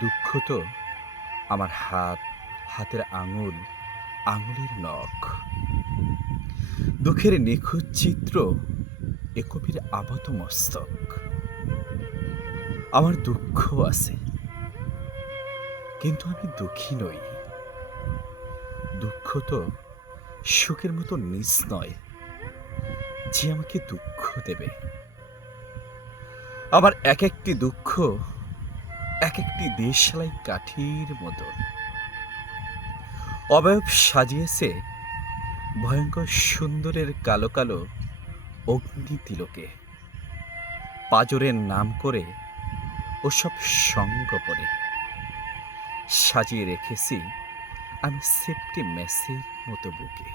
দুঃখ তো আমার হাত, হাতের আঙুল, আঙুলের নখ। দুঃখের নিখুঁত চিত্র এ কবির আপাত মস্তক। আমার দুঃখ আছে, কিন্তু আমি দুঃখী নই। দুঃখ তো সুখের মতো নিজ নয়, যে আমাকে দুঃখ দেবে। আমার এক একটি দুঃখ এক একটি দেশলাই কাঠির মতো। অবয়ব সাজিয়েছে ভয়ঙ্কর সুন্দরের কালো কালো অগ্নি তিলকে। পাজরের নাম করে ওসব সঙ্গ পরে। সাজিয়ে রেখেছি আমি সেফটি মেসের মতো বুকে।